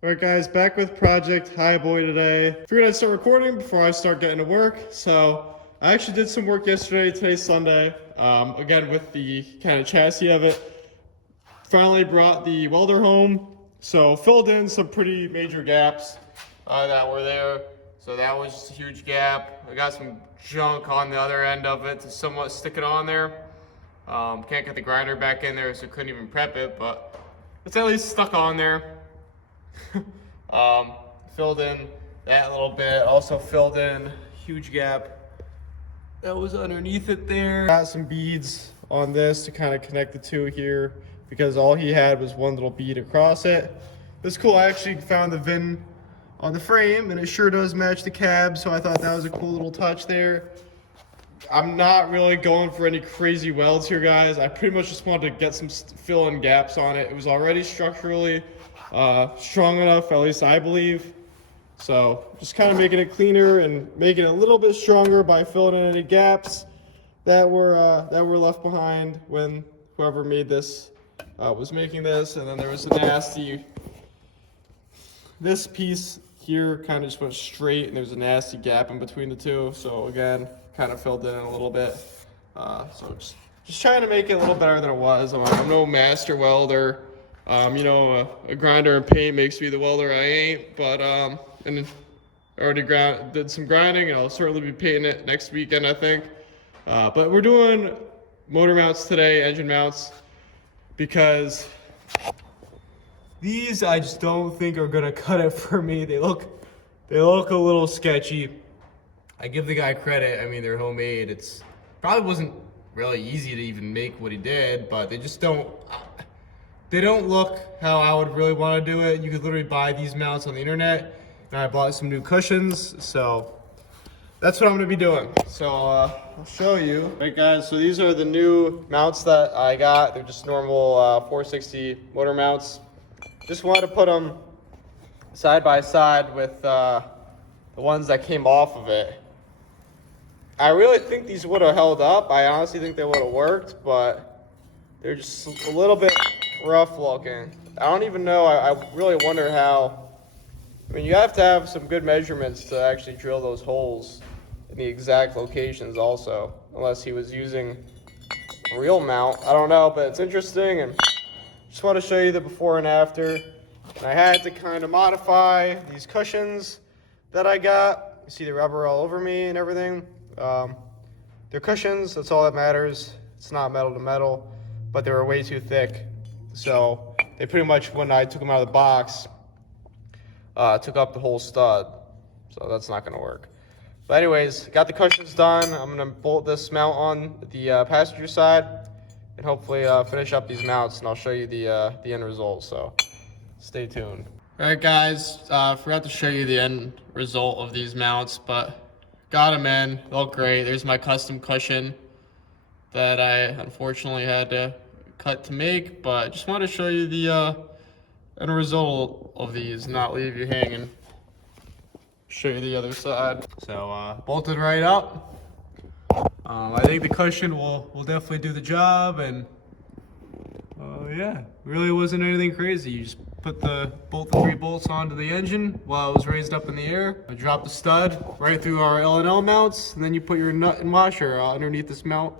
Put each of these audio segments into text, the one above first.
Alright guys, back with Project Highboy today. Figured I'd start recording before I start getting to work. So I actually did some work yesterday. Today's Sunday. Again with the kind of chassis of it. Finally brought the welder home. So filled in some pretty major gaps that were there. So that was just a huge gap. I got some junk on the other end of it to somewhat stick it on there. Can't get the grinder back in there, so couldn't even prep it, but it's at least stuck on there. Filled in that little bit, also filled in huge gap that was underneath it there. Got some beads on this to kind of connect the two here because all he had was one little bead across it. It's cool, I actually found the VIN on the frame and it sure does match the cab, so I thought that was a cool little touch there. I'm not really going for any crazy welds here, guys. I pretty much just wanted to get some fill-in gaps on it. It was already structurally strong enough, at least I believe. So just kind of making it cleaner and making it a little bit stronger by filling in any gaps that were left behind when whoever made this was making this. And then there was a nasty, this piece here kind of just went straight and there's a nasty gap in between the two. So again, kind of filled in a little bit. So just trying to make it a little better than it was. I'm no master welder. A grinder and paint makes me the welder I ain't, but and I already did some grinding and I'll certainly be painting it next weekend, I think. But we're doing motor mounts today, engine mounts, because these I just don't think are gonna cut it for me. They look a little sketchy. I give the guy credit. I mean, they're homemade. It's probably wasn't really easy to even make what he did, but they just don't. They don't look how I would really want to do it. You could literally buy these mounts on the internet. And I bought some new cushions, so that's what I'm gonna be doing. So I'll show you. All right guys, so these are the new mounts that I got. They're just normal 460 motor mounts. Just wanted to put them side by side with the ones that came off of it. I really think these would have held up. I honestly think they would have worked, but they're just a little bit rough looking. I don't even know. I really wonder how. I mean, you have to have some good measurements to actually drill those holes in the exact locations also, unless he was using a real mount. I don't know, but it's interesting, and just want to show you the before and after. And I had to kind of modify these cushions that I got. You see the rubber all over me and everything. They're cushions, that's all that matters. It's not metal to metal, but they were way too thick. So they pretty much, when I took them out of the box, took up the whole stud. So that's not gonna work. But anyways, got the cushions done. I'm gonna bolt this mount on the passenger side and hopefully finish up these mounts, and I'll show you the end result, so stay tuned. All right guys, forgot to show you the end result of these mounts, but got them in, they look great. There's my custom cushion that I unfortunately had to cut to make, but just wanted to show you the end result of these, not leave you hanging. Show you the other side. So bolted right up. I think the cushion will definitely do the job, and yeah, really wasn't anything crazy. You just bolt the 3 bolts onto the engine while it was raised up in the air. I dropped the stud right through our L&L mounts, and then you put your nut and washer underneath this mount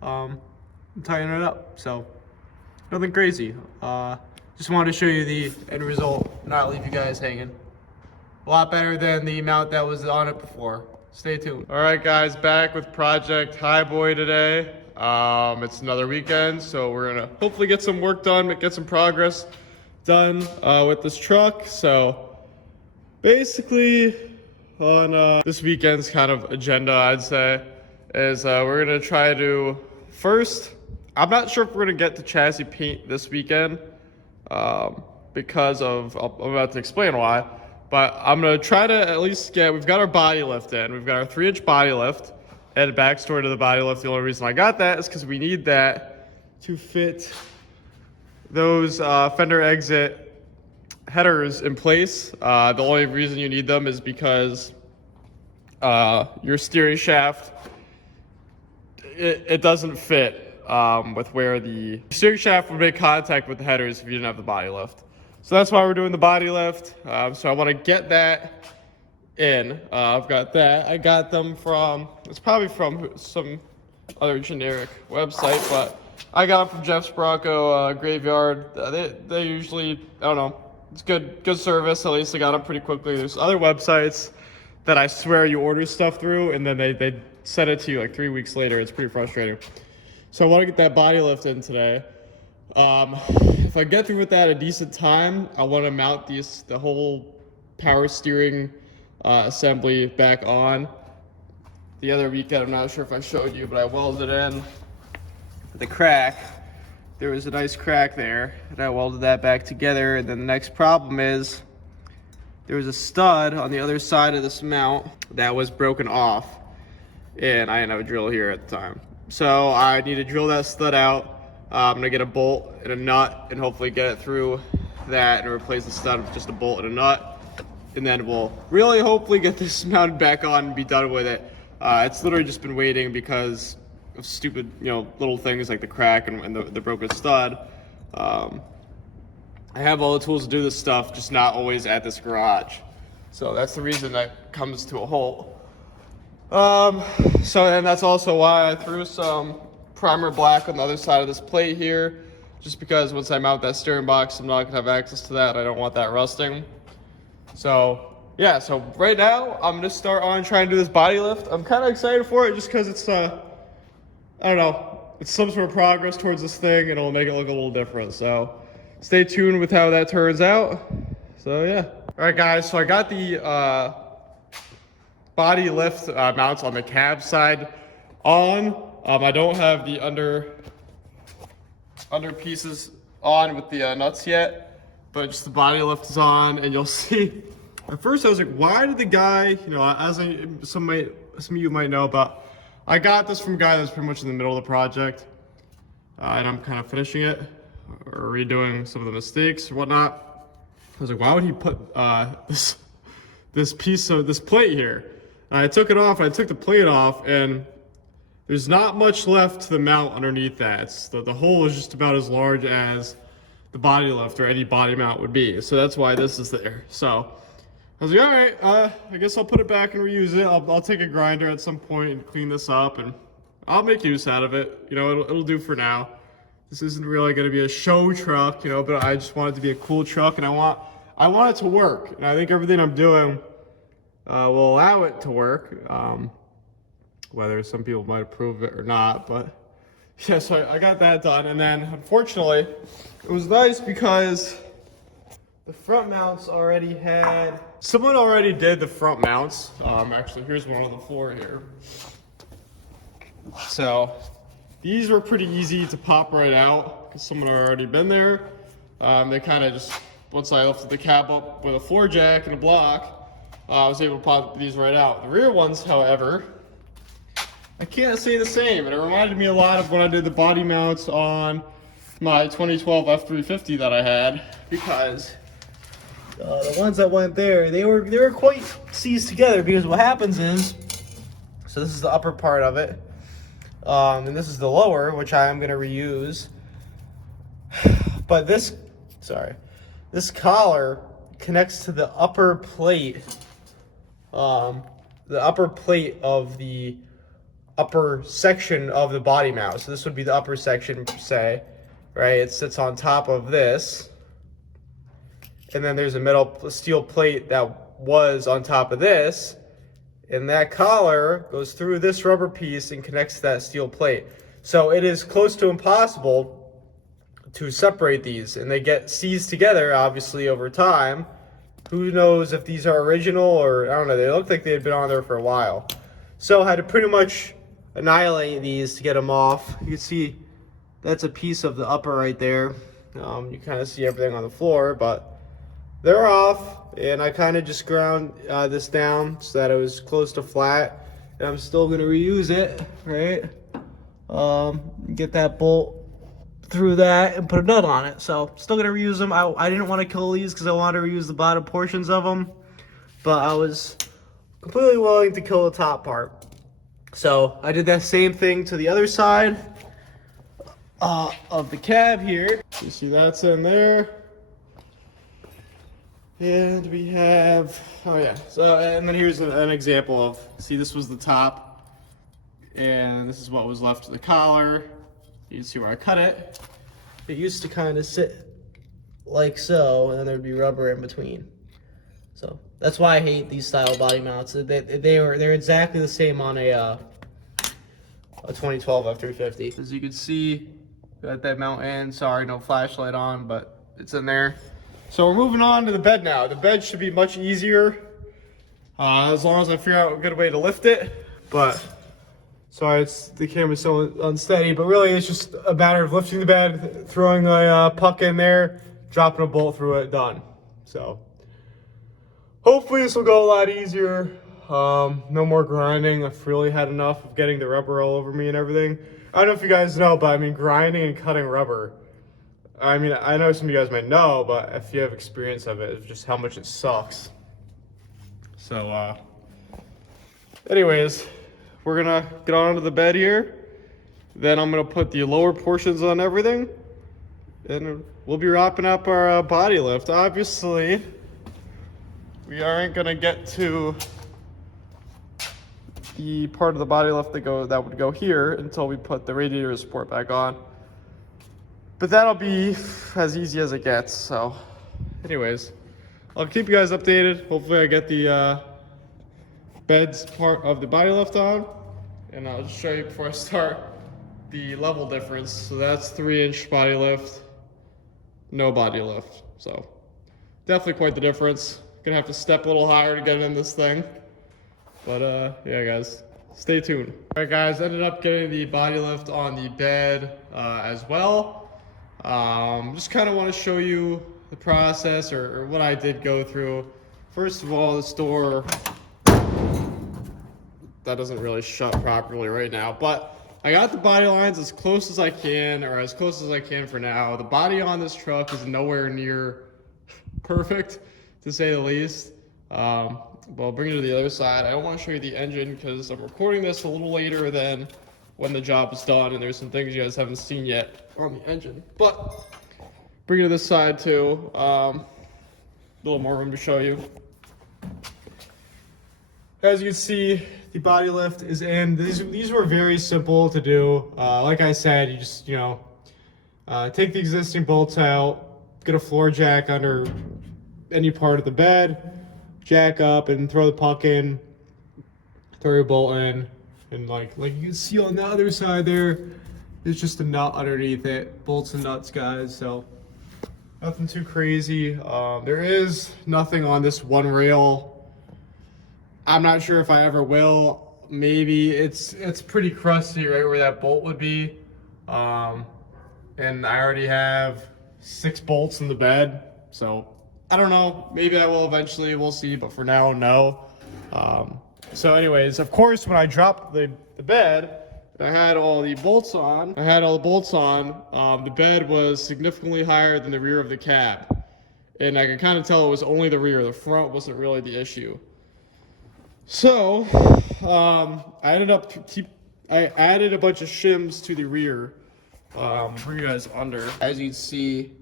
and tighten it up. So nothing crazy. Just wanted to show you the end result, not leave you guys hanging. A lot better than the mount that was on it before. Stay tuned. All right, guys, back with Project Highboy today. It's another weekend, so we're gonna hopefully get some work done, get some progress done with this truck. So basically, on this weekend's kind of agenda, I'd say, is we're gonna try to first. I'm not sure if we're gonna get the chassis paint this weekend because of, I'm about to explain why, but I'm gonna try to at least we've got our body lift in. We've got our 3-inch body lift, and a backstory to the body lift. The only reason I got that is because we need that to fit those fender exit headers in place. The only reason you need them is because your steering shaft, it doesn't fit with where the steering shaft would make contact with the headers if you didn't have the body lift. So that's why we're doing the body lift. So I want to get that in. I've got that. I got them from, it's probably from some other generic website, but I got them from Jeff's Bronco Graveyard. They usually, I don't know, it's good service. At least I got them pretty quickly. There's other websites that I swear you order stuff through and then they send it to you like 3 weeks later. It's pretty frustrating. So I want to get that body lift in today. If I get through with that a decent time, I want to mount the whole power steering assembly back on. The other weekend, I'm not sure if I showed you, but I welded in the crack. There was a nice crack there, and I welded that back together. And then the next problem is there was a stud on the other side of this mount that was broken off, and I didn't have a drill here at the time. So I need to drill that stud out. I'm gonna get a bolt and a nut and hopefully get it through that and replace the stud with just a bolt and a nut. And then we'll really hopefully get this mounted back on and be done with it. It's literally just been waiting because of stupid, little things like the crack and the broken stud. I have all the tools to do this stuff, just not always at this garage. So that's the reason that comes to a halt. So and that's also why I threw some primer black on the other side of this plate here, just because once I mount that steering box, I'm not gonna have access to that. I don't want that rusting. So yeah, so right now I'm gonna start on trying to do this body lift. I'm kind of excited for it just because it's I don't know, it's some sort of progress towards this thing and it'll make it look a little different. So stay tuned with how that turns out. So yeah. All right guys, so I got the body lift mounts on the cab side on. I don't have the under pieces on with the nuts yet, but just the body lift is on, and you'll see. At first I was like, why did the guy, as some of you might know, but I got this from a guy that's pretty much in the middle of the project, and I'm kind of finishing it or redoing some of the mistakes or whatnot. I was like, why would he put this piece of this plate here? And I took it off, and I took the plate off, and there's not much left to the mount underneath that. The hole is just about as large as the body lift or any body mount would be. So that's why this is there. So I was like, all right, I guess I'll put it back and reuse it. I'll take a grinder at some point and clean this up, and I'll make use out of it. It'll do for now. This isn't really going to be a show truck, but I just want it to be a cool truck, and I want it to work. And I think everything I'm doing will allow it to work. Whether some people might approve it or not, but yeah, so I got that done. And then unfortunately, it was nice because the front mounts someone already did the front mounts. Actually, here's one on the floor here. So these were pretty easy to pop right out because someone had already been there. They kind of just, once I lifted the cab up with a floor jack and a block, I was able to pop these right out. The rear ones, however, I can't say the same, and it reminded me a lot of when I did the body mounts on my 2012 F350 that I had, because the ones that went there, they were quite seized together, because what happens is, so this is the upper part of it, and this is the lower, which I am going to reuse, but this collar connects to the upper plate, of the upper section of the body mount. So this would be the upper section per se, right? It sits on top of this, and then there's a metal steel plate that was on top of this, and that collar goes through this rubber piece and connects to that steel plate. So it is close to impossible to separate these, and they get seized together obviously over time. Who knows if these are original, or I don't know, they look like they had been on there for a while. So I had to pretty much annihilate these to get them off. You can see that's a piece of the upper right there. You kind of see everything on the floor, but they're off, and I kind of just ground this down so that it was close to flat, and I'm still going to reuse it, right? Get that bolt through that and put a nut on it. So still going to reuse them. I didn't want to kill these because I wanted to reuse the bottom portions of them, but I was completely willing to kill the top part. So I did that same thing to the other side of the cab here. You see that's in there. And we have, oh yeah, so, and then here's an example of, see, this was the top, and this is what was left of the collar. You can see where I cut it. It used to kind of sit like so, and then there'd be rubber in between. So that's why I hate these style body mounts. They're exactly the same on a 2012 F350. As you can see, got that mount in. Sorry, no flashlight on, but it's in there. So we're moving on to the bed now. The bed should be much easier, as long as I figure out a good way to lift it. But sorry, the camera's so unsteady. But really, it's just a matter of lifting the bed, throwing a puck in there, dropping a bolt through it, done. So hopefully this will go a lot easier. No more grinding. I've really had enough of getting the rubber all over me and everything. I don't know if you guys know, but I mean, grinding and cutting rubber. I mean, I know some of you guys might know, but if you have experience of it, it's just how much it sucks. So, anyways, we're gonna get onto the bed here. Then I'm gonna put the lower portions on everything, and we'll be wrapping up our body lift. Obviously, we aren't gonna get to the part of the body lift that would go here until we put the radiator support back on. But that'll be as easy as it gets. So anyways, I'll keep you guys updated. Hopefully I get the beds part of the body lift on, and I'll just show you before I start the level difference. So that's 3-inch body lift, no body lift. So definitely quite the difference. Gonna have to step a little higher to get in this thing. But yeah, guys, stay tuned. All right, guys, ended up getting the body lift on the bed as well. Just kind of want to show you the process or what I did go through. First of all, this door, that doesn't really shut properly right now, but I got the body lines as close as I can, or as close as I can for now. The body on this truck is nowhere near perfect, to say the least. But I'll bring it to the other side. I don't want to show you the engine because I'm recording this a little later than when the job is done, and there's some things you guys haven't seen yet on the engine. But bring it to this side too. A little more room to show you. As you can see, the body lift is in. These were very simple to do. Like I said, you just, take the existing bolts out, get a floor jack under any part of the bed, jack up and throw the puck in, throw your bolt in, and like you can see on the other side there, there's just a nut underneath it. Bolts and nuts, guys, so nothing too crazy. There is nothing on this one rail. I'm not sure if I ever will. Maybe it's pretty crusty right where that bolt would be. And I already have 6 bolts in the bed, so I don't know. Maybe I will eventually. We'll see. But for now, no. So anyways, of course, when I dropped the bed, I had all the bolts on. The bed was significantly higher than the rear of the cab. And I could kind of tell it was only the rear. The front wasn't really the issue. So I added a bunch of shims to the rear. Bring you guys under. As you can see,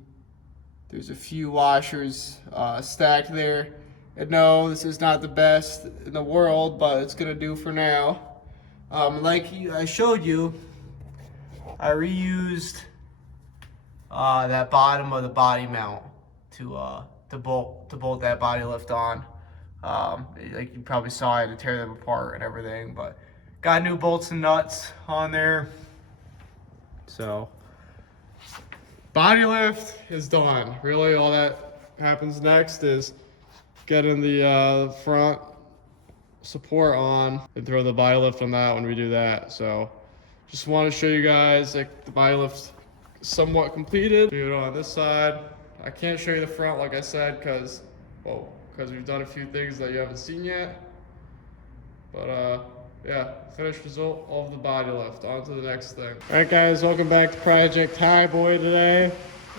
there's a few washers stacked there. And no, this is not the best in the world, but it's gonna do for now. Like I showed you, I reused that bottom of the body mount to bolt that body lift on. Like you probably saw, I had to tear them apart and everything, but got new bolts and nuts on there. So body lift is done. Really, all that happens next is getting the front support on and throw the body lift on that when we do that. So just want to show you guys like the body lift somewhat completed. Do it on this side. I can't show you the front like I said because we've done a few things that you haven't seen yet. But yeah, finished result of the body lift. On to the next thing. All right, guys, welcome back to Project Highboy today.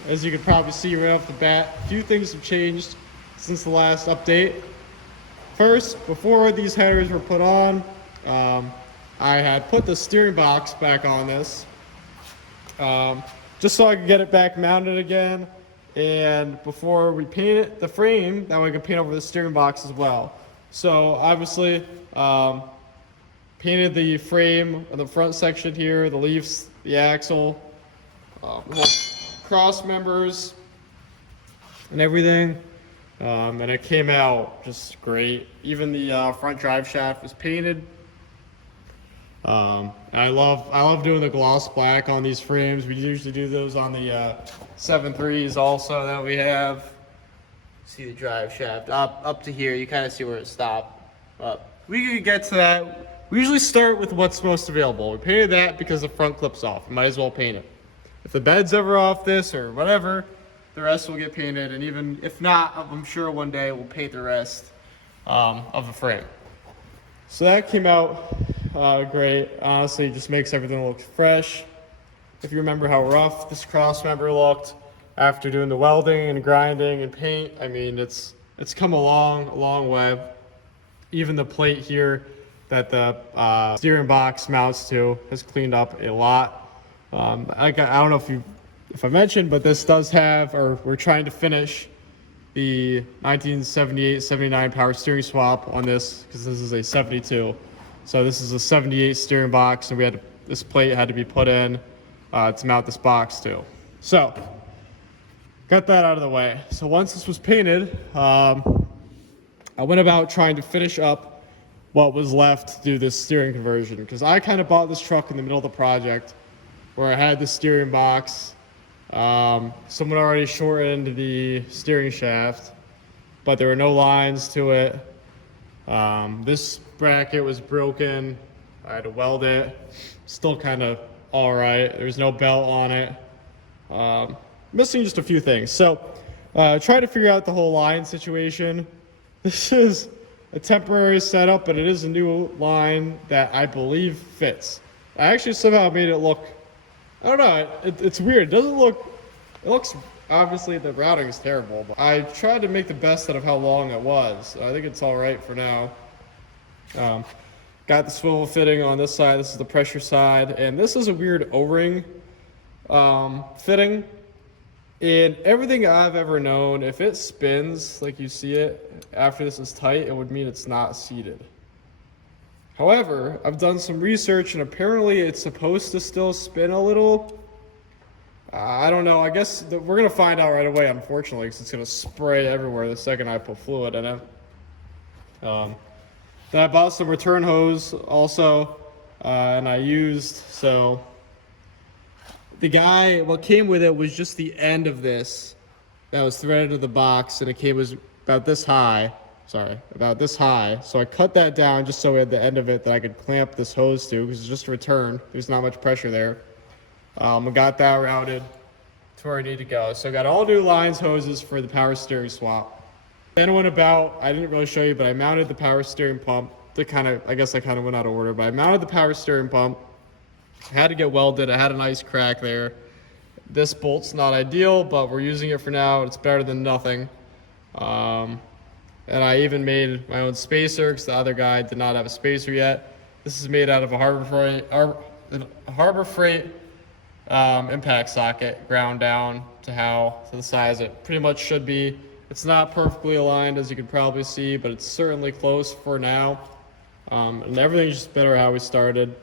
As you can probably see right off the bat, a few things have changed since the last update. First, before these headers were put on, I had put the steering box back on this, just so I could get it back mounted again. and before we paint it, the frame, that way we can paint over the steering box as well. So obviously, painted the frame on the front section here, the leaves, the axle, cross members, and everything. And it came out just great. Even the front drive shaft was painted. I love doing the gloss black on these frames. We usually do those on the 7.3s also that we have. See the drive shaft up to here. You kind of see where it stopped. We could get to that. We usually start with what's most available. We painted that because the front clip's off. We might as well paint it. If the bed's ever off this or whatever, the rest will get painted. And even if not, I'm sure one day we'll paint the rest of the frame. So that came out great. Honestly, it just makes everything look fresh. If you remember how rough this cross member looked after doing the welding and grinding and paint, I mean, it's come a long way. Even the plate here that the steering box mounts to has cleaned up a lot. I don't know if I mentioned, but this does have, or we're trying to finish the 1978-79 power steering swap on this because this is a 72. So this is a 78 steering box, and this plate had to be put in to mount this box to. So got that out of the way. So once this was painted, I went about trying to finish up what was left to do this steering conversion, because I kind of bought this truck in the middle of the project where I had the steering box. Someone already shortened the steering shaft, but there were no lines to it. This bracket was broken. I had to weld it. Still kind of all right. There's no belt on it. Missing just a few things. So try to figure out the whole line situation. This is a temporary setup, but it is a new line that I believe fits. I actually somehow made it look, I don't know, it's weird. It doesn't look, it looks, obviously the routing is terrible, but I tried to make the best out of how long it was. I think it's all right for now. Got the swivel fitting on this side. This is the pressure side, and this is a weird O-ring fitting. And everything I've ever known, if it spins like you see it after this is tight, it would mean it's not seated. However, I've done some research, and apparently it's supposed to still spin a little. I don't know. I guess we're going to find out right away, unfortunately, because it's going to spray everywhere the second I put fluid in it. Then I bought some return hose also, and I used, so the guy, what came with it was just the end of this that was threaded to the box, and it was about this high. About this high. So I cut that down just so we had the end of it that I could clamp this hose to, because it's just a return. There's not much pressure there. I got that routed to where I need to go. So I got all new lines hoses for the power steering swap. Then I went about, I didn't really show you, but I mounted the power steering pump. I guess I kind of went out of order, but I mounted the power steering pump. I had to get welded. I had a nice crack there. This bolt's not ideal, but we're using it for now. It's better than nothing. And I even made my own spacer because the other guy did not have a spacer yet. This is made out of a Harbor Freight impact socket, ground down to the size it pretty much should be. It's not perfectly aligned, as you can probably see, but it's certainly close for now. And everything's just better how we started.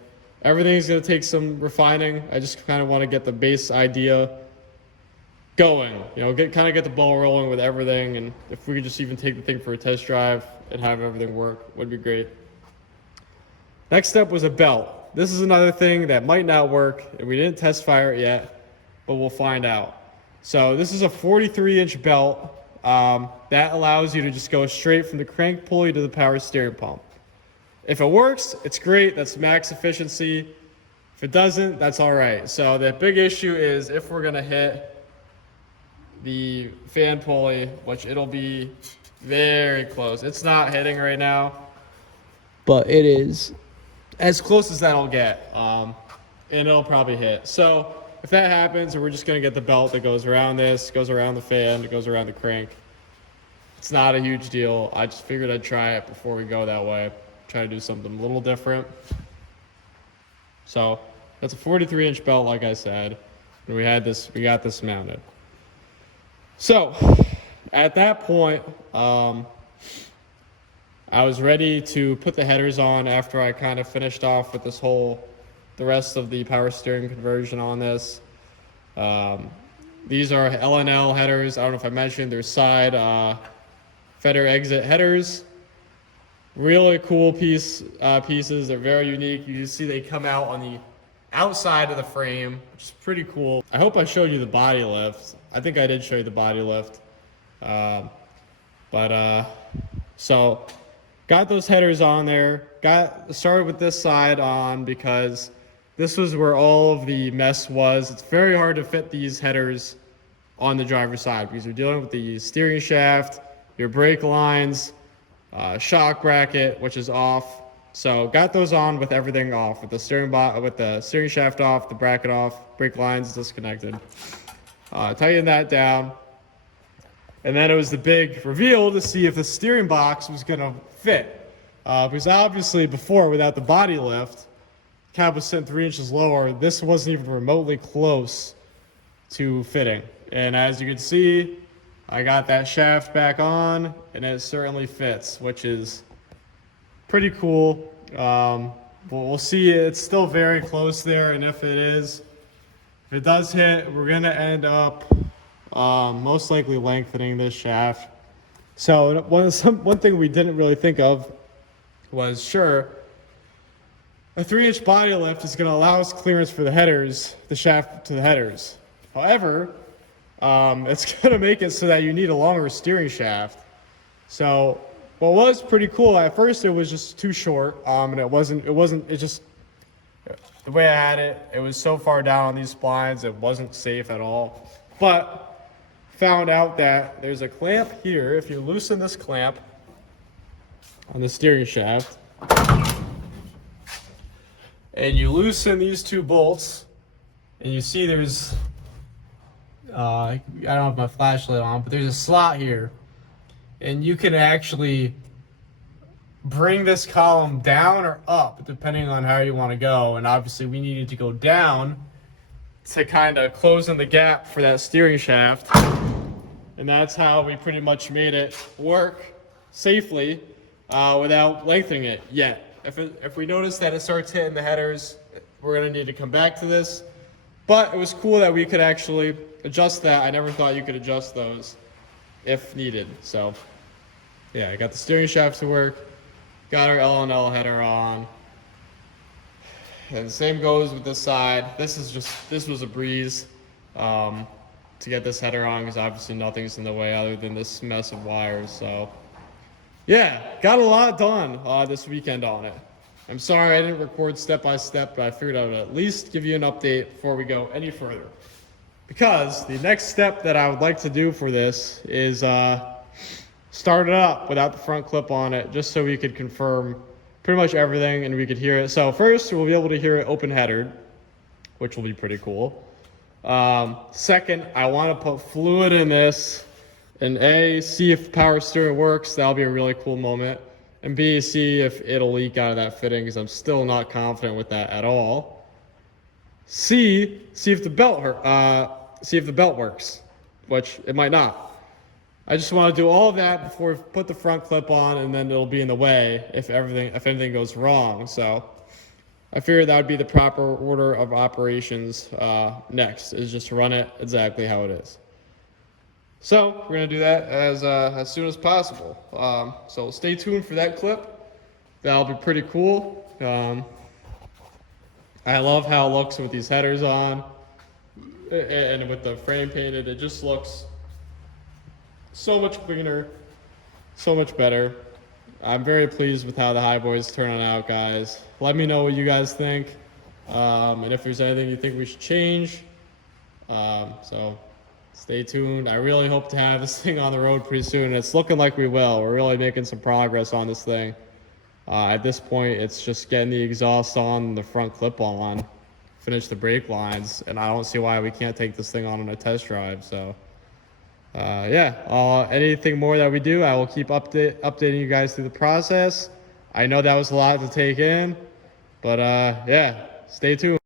Everything's going to take some refining. I just kind of want to get the base idea going, kind of get the ball rolling with everything. And if we could just even take the thing for a test drive and have everything work, would be great. Next step was a belt. This is another thing that might not work, and we didn't test fire it yet, but we'll find out. So this is a 43-inch belt that allows you to just go straight from the crank pulley to the power steering pump. If it works, it's great. That's max efficiency. If it doesn't, that's all right. So the big issue is if we're going to hit the fan pulley, which it'll be very close. It's not hitting right now, but it is as close as that'll get, and it'll probably hit. So if that happens, we're just going to get the belt that goes around this, goes around the fan, it goes around the crank. It's not a huge deal. I just figured I'd try it before we go that way. Try to do something a little different. So that's a 43-inch belt, like I said, and we got this mounted. So at that point, I was ready to put the headers on after I kind of finished off with the rest of the power steering conversion on this. These are L&L headers. I don't know if I mentioned, they're side fender exit headers. Really cool pieces. They're very unique. You can see they come out on the outside of the frame, which is pretty cool. I hope I showed you the body lift. I think I did show you the body lift. So got those headers on there. Got started with this side on because this was where all of the mess was. It's very hard to fit these headers on the driver's side because you're dealing with the steering shaft, your brake lines, shock bracket, which is off. So got those on with everything off, with the steering shaft off, the bracket off, brake lines disconnected. Tighten that down. And then it was the big reveal to see if the steering box was gonna fit. Because obviously before, without the body lift, cab was sitting 3 inches lower. This wasn't even remotely close to fitting. And as you can see, I got that shaft back on and it certainly fits, which is pretty cool. We'll see. It's still very close there. And if it does hit, we're gonna end up most likely lengthening this shaft. So one thing we didn't really think of was, sure, a 3-inch body lift is going to allow us clearance for the headers, the shaft to the headers. However, it's going to make it so that you need a longer steering shaft. So what was pretty cool, at first it was just too short, and it just, the way I had it, it was so far down on these splines, it wasn't safe at all. But found out that there's a clamp here. If you loosen this clamp on the steering shaft, and you loosen these two bolts, and you see there's, I don't have my flashlight on, but there's a slot here. And you can actually bring this column down or up, depending on how you want to go. And obviously we needed to go down to kind of close in the gap for that steering shaft. And that's how we pretty much made it work safely without lengthening it yet. If we notice that it starts hitting the headers, we're going to need to come back to this. But it was cool that we could actually adjust that. I never thought you could adjust those if needed. So yeah, I got the steering shaft to work, got our L&L header on. And the same goes with this side. This was a breeze to get this header on because obviously nothing's in the way other than this mess of wires. So yeah, got a lot done this weekend on it. I'm sorry I didn't record step by step, but I figured I would at least give you an update before we go any further. Because the next step that I would like to do for this is start it up without the front clip on it, just so we could confirm pretty much everything and we could hear it. So first, we'll be able to hear it open headered, which will be pretty cool. Second, I want to put fluid in this and A, see if power steering works. That'll be a really cool moment. And B, see if it'll leak out of that fitting because I'm still not confident with that at all. C, see if the belt works, which it might not. I just want to do all of that before we put the front clip on, and then it'll be in the way if anything goes wrong. So I figured that would be the proper order of operations next, is just to run it exactly how it is. So we're gonna do that as soon as possible. So stay tuned for that clip. That'll be pretty cool. I love how it looks with these headers on and with the frame painted. It just looks so much cleaner, so much better. I'm very pleased with how the Highboy is turning out, guys. Let me know what you guys think, and if there's anything you think we should change. So stay tuned. I really hope to have this thing on the road pretty soon. It's looking like we will. We're really making some progress on this thing. At this point, it's just getting the exhaust on, the front clip on, finish the brake lines, and I don't see why we can't take this thing on a test drive. So yeah, anything more that we do, I will keep updating you guys through the process. I know that was a lot to take in, but yeah, stay tuned.